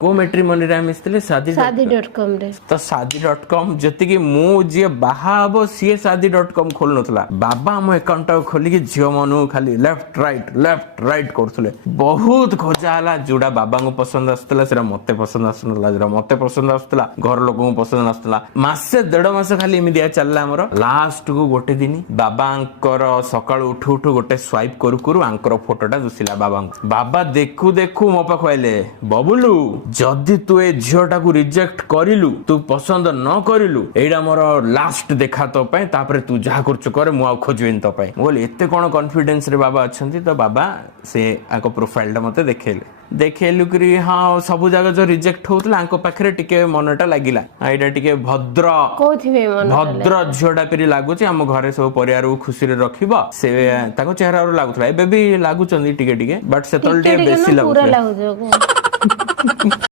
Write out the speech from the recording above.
को मैट्रिमोनी रे मिसले शादी.com रे तो शादी.com जति कि मु जे बाहा हबो सी शादी.com खोल नथला बाबा हम अकाउंट खोली कि झियो मनु खाली लेफ्ट राइट करथले बहुत खोजा हला जोडा बाबा को पसंद आस्तला सेरा मते पसंद आस्तला जरा मते पसंद आस्तला घर लोक को पसंद आस्तला मासे 1.5 मास खाली इमिदिया चलला हमर लास्ट को गोटे दिन बाबांकर सकाळ उठु उठु गोटे स्वाइप करू करू आंकर फोटोटा दुसिला बाबा देखु देखु मो पाख आइले बबुलू जदि तू ए झियोटा को रिजेक्ट करिलु तू पसंद न करिलु एडा मोर लास्ट देखा तो पय तापरे तू जहा करछ करे मु आ खोजवेन तो पय बोल एते कोन कॉन्फिडेंस रे बाबा अछंती तो बाबा से आको प्रोफाइल टा मते देखेलु करी हाँ सब जगह जो रिजेक्ट होतला आंको पाखरे टिके मनटा लागिला एडा टिके भद्र कोथिबे मन भद्र झियोटा पेरी लागुची हम घरे सब परिवार को खुशी रे रखिबो से ताको चेहरा रो लागुतला एबे भी लागुचंदी टिके बट सेतल टिके बेसी लागुतला